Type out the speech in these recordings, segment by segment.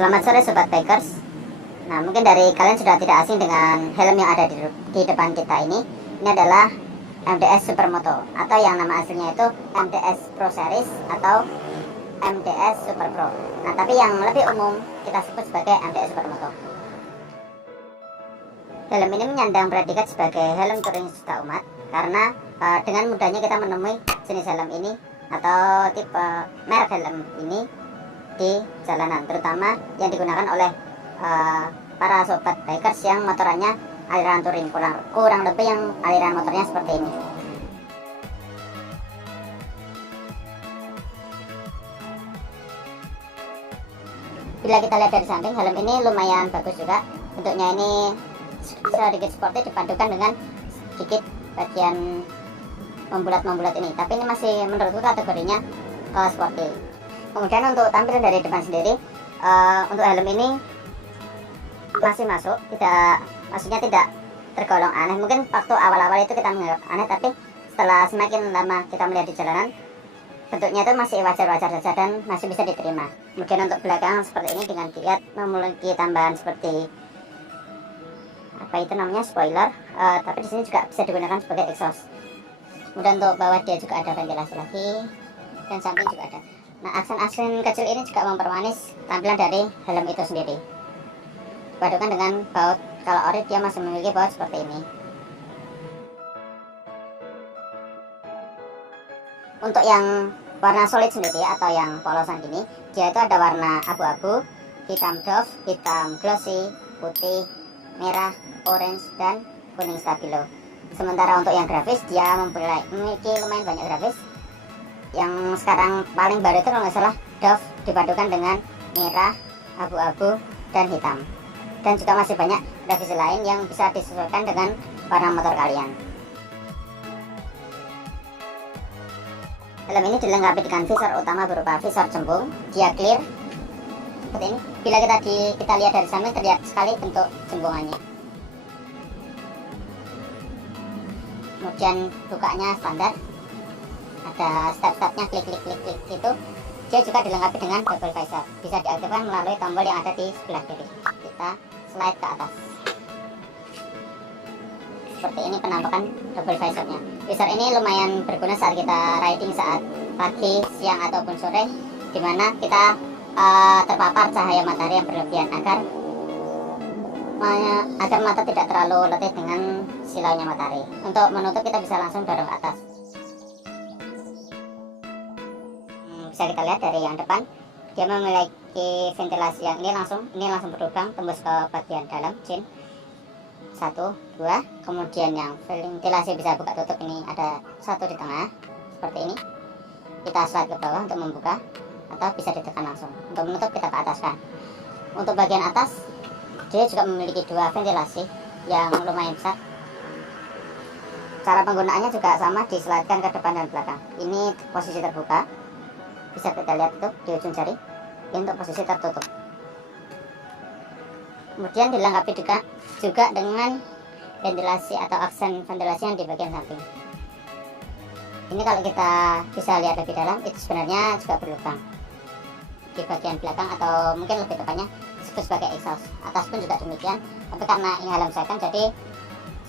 Selamat sore Sobat Bikers. Nah, mungkin dari kalian sudah tidak asing dengan helm yang ada di depan kita ini. Ini adalah MDS Supermoto atau yang nama aslinya itu MDS Pro Series atau MDS Super Pro. Nah, tapi yang lebih umum kita sebut sebagai MDS Supermoto. Helm ini menyandang predikat sebagai helm touring sejuta umat karena dengan mudahnya kita menemui jenis helm ini atau tipe merek helm ini di jalanan, terutama yang digunakan oleh para sobat bikers yang motorannya aliran touring, kurang lebih yang aliran motornya seperti ini. Bila kita lihat dari samping, helm ini lumayan bagus juga. Bentuknya ini sedikit sporty dipadukan dengan sedikit bagian membulat-membulat ini, tapi ini masih menurutku kategorinya sporty. Kemudian untuk tampilan dari depan sendiri, untuk helm ini masih masuk, maksudnya tidak tergolong aneh. Mungkin waktu awal-awal itu kita menganggap aneh, tapi setelah semakin lama kita melihat di jalanan, bentuknya itu masih wajar-wajar saja dan masih bisa diterima. Kemudian untuk belakang seperti ini dengan dilihat memiliki tambahan seperti apa itu namanya spoiler, tapi di sini juga bisa digunakan sebagai exhaust. Kemudian untuk bawah dia juga ada ventilasi lagi dan samping juga ada. Nah, aksen-aksen kecil ini juga mempermanis tampilan dari helm itu sendiri. Dipadukan dengan baut, kalau ori dia masih memiliki baut seperti ini. Untuk yang warna solid sendiri atau yang polosan gini, dia itu ada warna abu-abu, hitam doff, hitam glossy, putih, merah, orange, dan kuning stabilo. Sementara untuk yang grafis, dia memiliki lumayan banyak grafis. Yang sekarang paling baru itu kalau nggak salah doff dipadukan dengan merah, abu-abu, dan hitam. Dan juga masih banyak grafis lain yang bisa disesuaikan dengan warna motor kalian. Helm ini dilengkapi dengan visor utama berupa visor cembung. Dia clear seperti ini. Bila kita lihat dari samping, terlihat sekali bentuk cembungannya. Kemudian bukanya standar, ada step-stepnya, klik gitu. Dia juga dilengkapi dengan double visor, bisa diaktifkan melalui tombol yang ada di sebelah kiri. Kita slide ke atas. Seperti ini penampakan double visornya. Visor ini lumayan berguna saat kita riding saat pagi, siang ataupun sore, dimana kita terpapar cahaya matahari yang berlebihan agar mata tidak terlalu letih dengan silaunya matahari. Untuk menutup kita bisa langsung dorong ke atas. Bisa kita lihat dari yang depan, dia memiliki ventilasi yang ini langsung berlubang tembus ke bagian dalam chin. 1, 2, kemudian yang ventilasi bisa buka tutup ini ada satu di tengah seperti ini. Kita slide ke bawah untuk membuka atau bisa ditekan langsung. Untuk menutup kita ke atas kan. Untuk bagian atas dia juga memiliki 2 ventilasi yang lumayan besar. Cara penggunaannya juga sama, dislidekan ke depan dan belakang. Ini posisi terbuka, bisa kita lihat itu di ujung jari. Ini untuk posisi tertutup. Kemudian dilengkapi juga dengan ventilasi atau aksen ventilasi yang di bagian samping. Ini kalau kita bisa lihat lebih dalam, itu sebenarnya juga berlubang di bagian belakang, atau mungkin lebih tepatnya disebut sebagai exhaust. Atas pun juga demikian, tapi karena ini helm second, jadi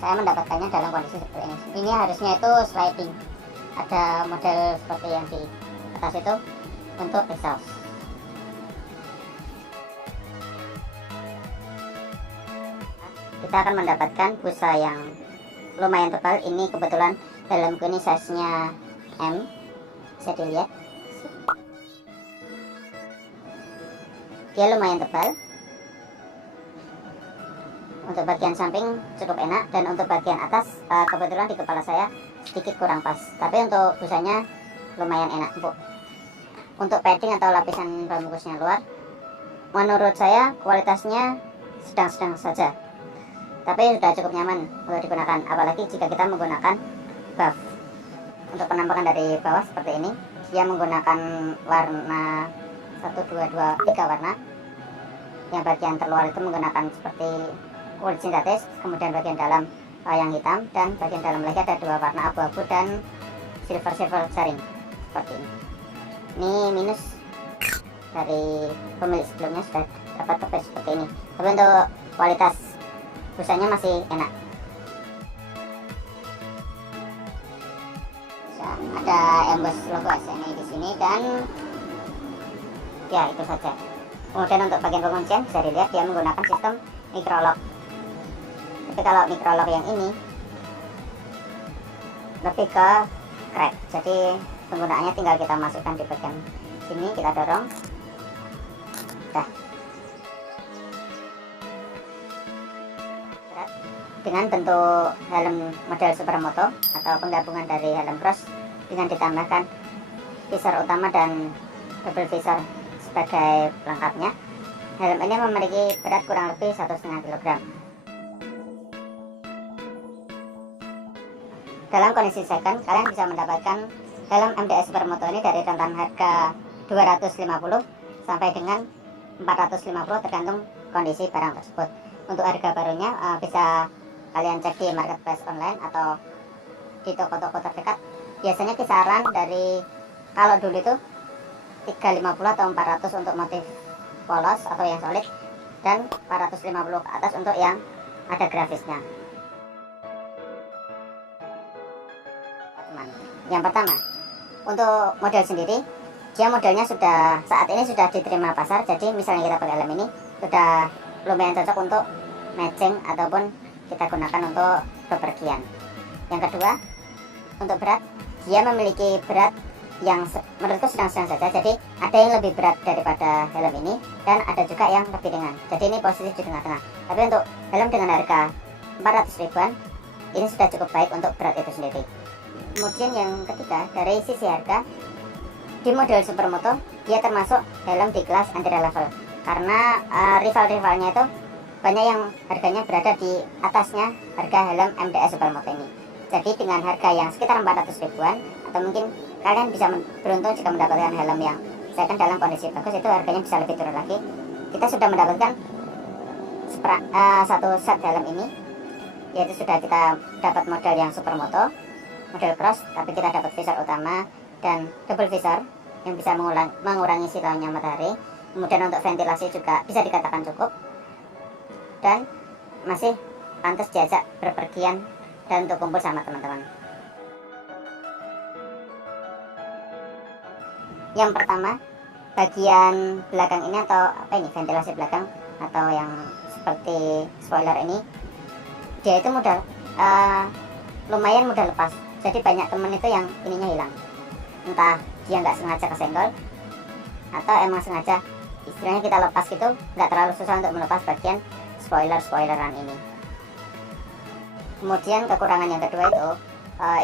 saya mendapatkannya dalam kondisi seperti ini. Ini harusnya itu sliding, ada model seperti yang di atas itu untuk exhaust. Kita akan mendapatkan busa yang lumayan tebal. Ini kebetulan helmku ini size-nya M, bisa dilihat. Dia lumayan tebal. Untuk bagian samping cukup enak, dan untuk bagian atas kebetulan di kepala saya sedikit kurang pas. Tapi untuk busanya lumayan enak, empuk. Untuk padding atau lapisan pembungkusnya luar, menurut saya kualitasnya sedang-sedang saja, tapi sudah cukup nyaman untuk digunakan, apalagi jika kita menggunakan buff. Untuk penampakan dari bawah seperti ini, dia menggunakan warna 1, 2, 3 warna. Yang bagian terluar itu menggunakan seperti wool sintetis, kemudian bagian dalam yang hitam, dan bagian dalam lagi ada 2 warna abu-abu dan silver sharing seperti ini. Ini minus dari pemilik sebelumnya sudah dapat kepes seperti ini, tapi untuk kualitas busanya masih enak. Ada emboss logo SNI di sini dan ya itu saja. Kemudian untuk bagian penguncian bisa dilihat dia menggunakan sistem microlock. Tapi kalau microlock yang ini lebih ke crack, jadi penggunaannya tinggal kita masukkan di bagian sini, kita dorong, dah. Dengan bentuk helm model Supermoto atau penggabungan dari helm cross dengan ditambahkan visor utama dan double visor sebagai pelengkapnya, helm ini memiliki berat kurang lebih 1,5 kg. Dalam kondisi second, kalian bisa mendapatkan helm MDS Supermoto ini dari rentan harga 250 sampai dengan 450 tergantung kondisi barang tersebut. Untuk harga barunya bisa kalian cek di marketplace online atau di toko-toko terdekat. Biasanya kisaran dari, kalau dulu itu 350 atau 400 untuk motif polos atau yang solid, dan 450 ke atas untuk yang ada grafisnya. Yang pertama, untuk model sendiri, dia modelnya sudah saat ini sudah diterima pasar. Jadi misalnya kita pakai helm ini sudah lumayan cocok untuk matching ataupun kita gunakan untuk bepergian. Yang kedua, untuk berat, dia memiliki berat yang menurutku sedang-sedang saja. Jadi ada yang lebih berat daripada helm ini dan ada juga yang lebih ringan. Jadi ini posisi di tengah-tengah. Tapi untuk helm dengan harga 400 ribuan ini sudah cukup baik untuk berat itu sendiri. Kemudian yang ketiga, dari sisi harga, di model Supermoto dia termasuk helm di kelas entry level karena rival-rivalnya itu banyak yang harganya berada di atasnya harga helm MDS Supermoto ini. Jadi dengan harga yang sekitar 400 ribuan, atau mungkin kalian bisa beruntung jika mendapatkan helm yang second dalam kondisi bagus, itu harganya bisa lebih turun lagi. Kita sudah mendapatkan satu set helm ini, yaitu sudah kita dapat model yang Supermoto, model cross, tapi kita dapat visor utama dan double visor yang bisa mengurangi silaunya matahari. Kemudian untuk ventilasi juga bisa dikatakan cukup dan masih pantas diajak berpergian dan untuk kumpul sama teman-teman. Yang pertama, bagian belakang ini atau apa ini, ventilasi belakang atau yang seperti spoiler ini, dia itu lumayan mudah lepas. Jadi banyak temen itu yang ininya hilang, entah dia nggak sengaja kesenggol atau emang sengaja, istilahnya kita lepas gitu, nggak terlalu susah untuk melepas bagian spoileran ini. Kemudian kekurangan yang kedua itu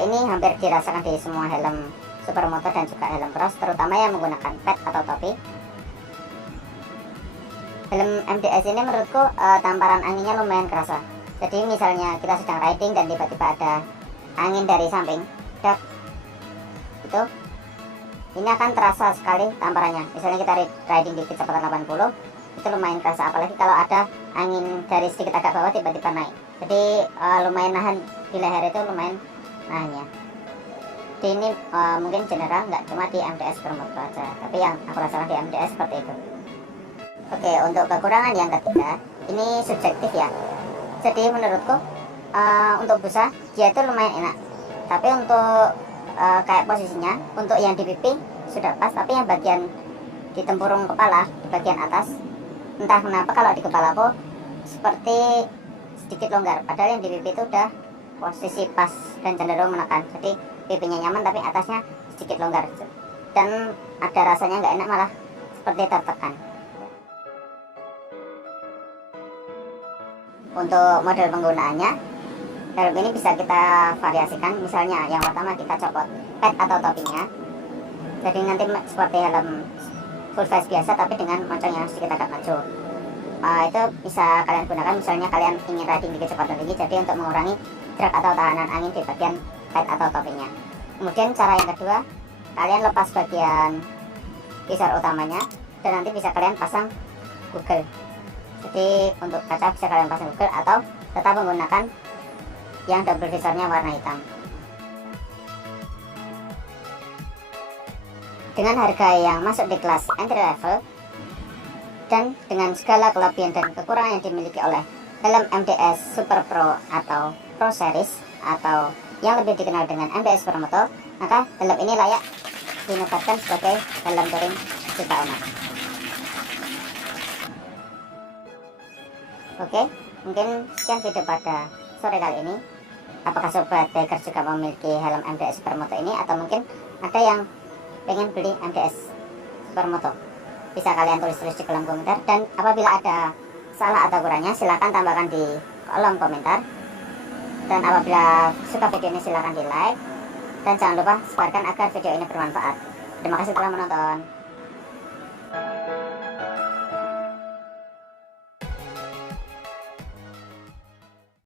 ini hampir dirasakan di semua helm Supermoto dan juga helm cross, terutama yang menggunakan pad atau topi. Helm MDS ini menurutku tamparan anginnya lumayan kerasa. Jadi misalnya kita sedang riding dan tiba-tiba ada angin dari samping, itu ini akan terasa sekali tamparannya. Misalnya kita riding di kecepatan 80, itu lumayan kerasa, apalagi kalau ada angin dari sedikit agak bawah tiba-tiba naik. Jadi lumayan nahan di leher, itu lumayan nahannya. Jadi ini mungkin general, nggak cuma di MDS Supermoto aja, tapi yang aku rasakan di MDS seperti itu. Oke, untuk kekurangan yang ketiga, ini subjektif ya. Jadi menurutku untuk busa dia itu lumayan enak, tapi untuk kayak posisinya, untuk yang di pipi sudah pas, tapi yang bagian di tempurung kepala, di bagian atas, entah kenapa kalau di kepala aku seperti sedikit longgar, padahal yang di pipi itu udah posisi pas dan cenderung menekan. Jadi pipinya nyaman tapi atasnya sedikit longgar dan ada rasanya nggak enak, malah seperti tertekan. Untuk model penggunaannya, helm ini bisa kita variasikan. Misalnya yang pertama kita copot pad atau topinya, jadi nanti seperti helm full face biasa tapi dengan moncong yang sedikit agak maju. Itu bisa kalian gunakan misalnya kalian ingin riding di kecepatan tinggi, jadi untuk mengurangi drag atau tahanan angin di bagian pad atau topinya. Kemudian cara yang kedua, kalian lepas bagian visor utamanya dan nanti bisa kalian pasang Google. Jadi untuk kaca bisa kalian pasang Google atau tetap menggunakan yang double visornya warna hitam. Dengan harga yang masuk di kelas entry level, dan dengan segala kelebihan dan kekurangan yang dimiliki oleh helm MDS Super Pro atau Pro Series atau yang lebih dikenal dengan MDS Supermoto, maka helm ini layak dinobatkan sebagai helm touring juta umat. Oke, mungkin sekian video pada sore kali ini. Apakah sobat biker juga memiliki helm MDS Supermoto ini, atau mungkin ada yang pengen beli MDS Supermoto? Bisa kalian tulis di kolom komentar, dan apabila ada salah atau kurangnya silahkan tambahkan di kolom komentar. Dan apabila suka video ini silahkan di like, dan jangan lupa sebarkan agar video ini bermanfaat. Terima kasih telah menonton.